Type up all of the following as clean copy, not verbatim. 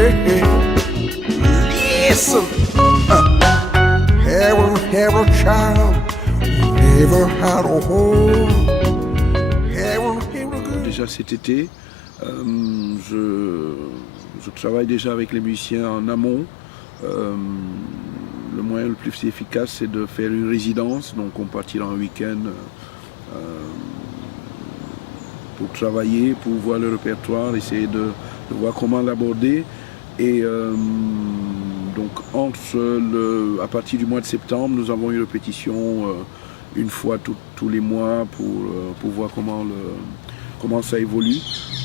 Hey, listen. Have a child, never had a home. Déjà cet été, je travaille déjà avec les musiciens en amont. Le moyen le plus efficace, c'est de faire une résidence. Donc on partira un week-end pour travailler, pour voir le répertoire, essayer de voir comment l'aborder. Et donc à partir du mois de septembre, nous avons une répétition une fois tous les mois pour voir comment ça évolue.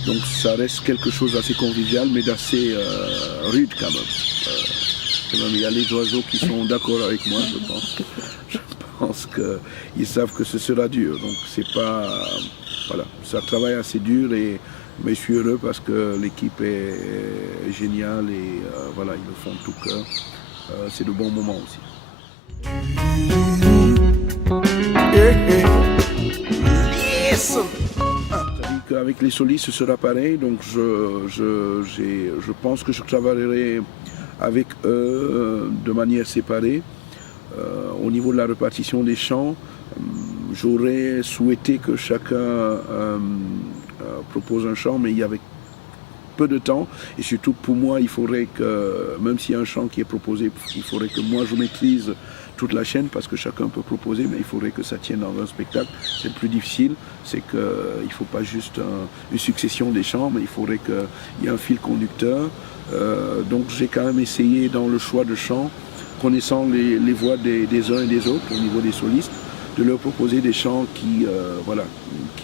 Donc ça reste quelque chose d'assez convivial, mais d'assez rude quand même. Il y a les oiseaux qui sont d'accord avec moi, je pense. Je pense qu'ils savent que ce sera dur. Donc c'est pas... Voilà, ça travaille assez dur, mais je suis heureux parce que l'équipe est géniale et voilà, ils le font de tout cœur. C'est de bons moments aussi. C'est-à-dire qu'avec les solistes, ce sera pareil. Donc je pense que je travaillerai avec eux de manière séparée. Au niveau de la répartition des chants, j'aurais souhaité que chacun propose un chant, mais il y avait peu de temps. Et surtout pour moi, il faudrait que, même s'il y a un chant qui est proposé, il faudrait que moi je maîtrise toute la chaîne, parce que chacun peut proposer, mais il faudrait que ça tienne dans un spectacle. C'est le plus difficile, c'est qu'il ne faut pas juste une succession des chants, mais il faudrait qu'il y ait un fil conducteur. Donc j'ai quand même essayé dans le choix de chants, connaissant les voix des uns et des autres au niveau des solistes, de leur proposer des chants qui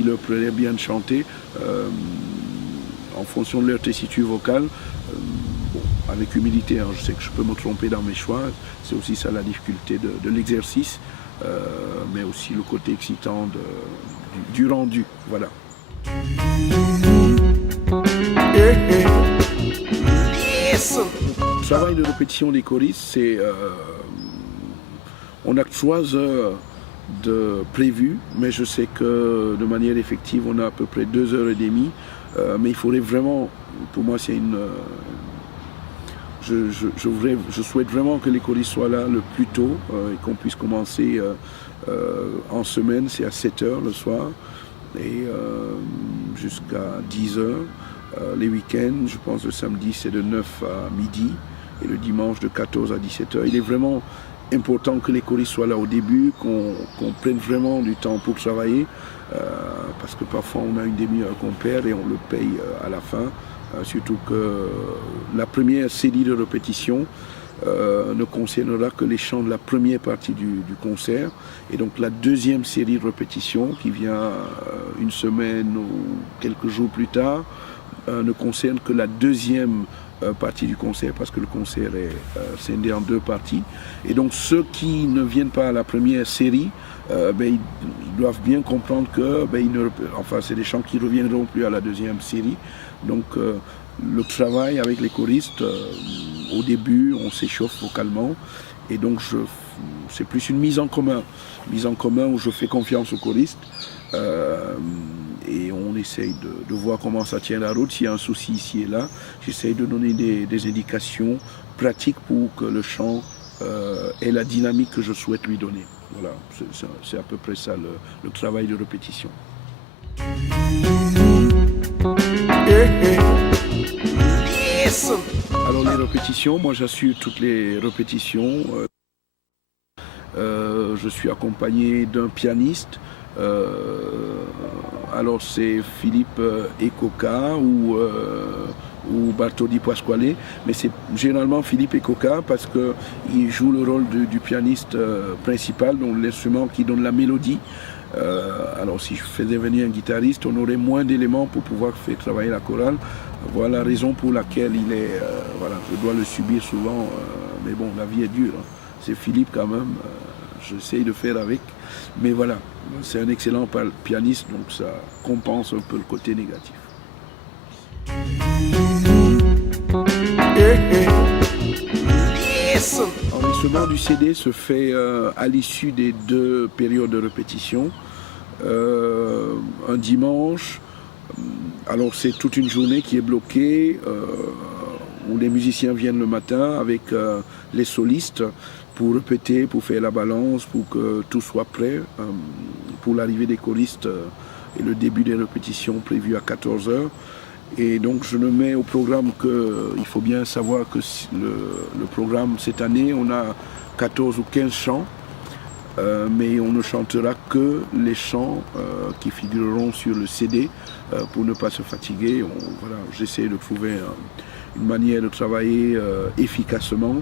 leur plairaient bien de chanter en fonction de leur tessiture vocale. Avec humilité, hein, je sais que je peux me tromper dans mes choix, c'est aussi ça la difficulté de l'exercice, mais aussi le côté excitant du rendu. Voilà. Le travail de répétition des choristes, c'est on a 3 heures de prévues, mais je sais que de manière effective, on a à peu près 2 heures et demie. Mais il faudrait vraiment, pour moi, c'est une. Je souhaite vraiment que les choristes soient là le plus tôt et qu'on puisse commencer en semaine, c'est à 7 heures le soir et jusqu'à 10 heures. Les week-ends, je pense le samedi c'est de 9 à midi et le dimanche de 14 à 17 heures. Il est vraiment important que les choristes soient là au début, qu'on prenne vraiment du temps pour travailler, parce que parfois on a une demi-heure qu'on perd et on le paye à la fin. Surtout que la première série de répétition ne concernera que les chants de la première partie du concert. Et donc la deuxième série de répétition, qui vient une semaine ou quelques jours plus tard, ne concerne que la deuxième partie du concert, parce que le concert est scindé en 2 parties. Et donc ceux qui ne viennent pas à la première série, ils doivent bien comprendre que c'est des chants qui ne reviendront plus à la deuxième série. Donc le travail avec les choristes, au début on s'échauffe vocalement et donc c'est plus une mise en commun où je fais confiance aux choristes et on essaye de voir comment ça tient la route. S'il y a un souci ici et là, j'essaye de donner des indications pratiques pour que le chant ait la dynamique que je souhaite lui donner. Voilà, c'est à peu près ça le travail de répétition. Alors les répétitions, moi j'assure toutes les répétitions. Je suis accompagné d'un pianiste. Alors c'est Philippe Ekoka ou Bartho Di Pasquale, mais c'est généralement Philippe Ekoka parce qu'il joue le rôle du pianiste principal, donc l'instrument qui donne la mélodie. Alors si je faisais venir un guitariste, on aurait moins d'éléments pour pouvoir faire travailler la chorale. Voilà la raison pour laquelle je dois le subir souvent, mais bon, la vie est dure. Hein. C'est Philippe quand même, j'essaye de faire avec, mais voilà, c'est un excellent pianiste, donc ça compense un peu le côté négatif. L'enregistrement du CD se fait à l'issue des 2 périodes de répétition. Un dimanche, alors c'est toute une journée qui est bloquée. où les musiciens viennent le matin avec les solistes pour répéter, pour faire la balance, pour que tout soit prêt pour l'arrivée des choristes et le début des répétitions prévues à 14 heures. Et donc je le mets au programme il faut bien savoir que le programme cette année, on a 14 ou 15 chants, mais on ne chantera que les chants qui figureront sur le CD pour ne pas se fatiguer. Voilà, j'essaie de trouver une manière de travailler efficacement.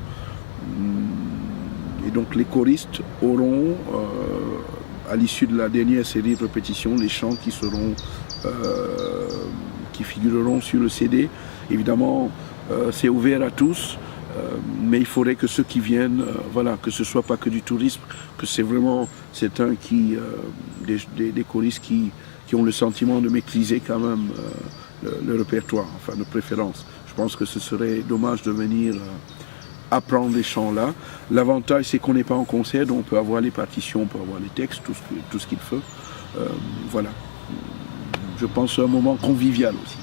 Et donc les choristes auront, à l'issue de la dernière série de répétitions, les chants qui figureront sur le CD. Évidemment, c'est ouvert à tous, mais il faudrait que ceux qui viennent, que ce ne soit pas que du tourisme, que c'est vraiment des choristes qui ont le sentiment de maîtriser quand même le répertoire, enfin de préférence. Je pense que ce serait dommage de venir apprendre les chants-là. L'avantage, c'est qu'on n'est pas en concert, donc on peut avoir les partitions, on peut avoir les textes, tout ce qu'il faut. Voilà. Je pense à un moment convivial aussi.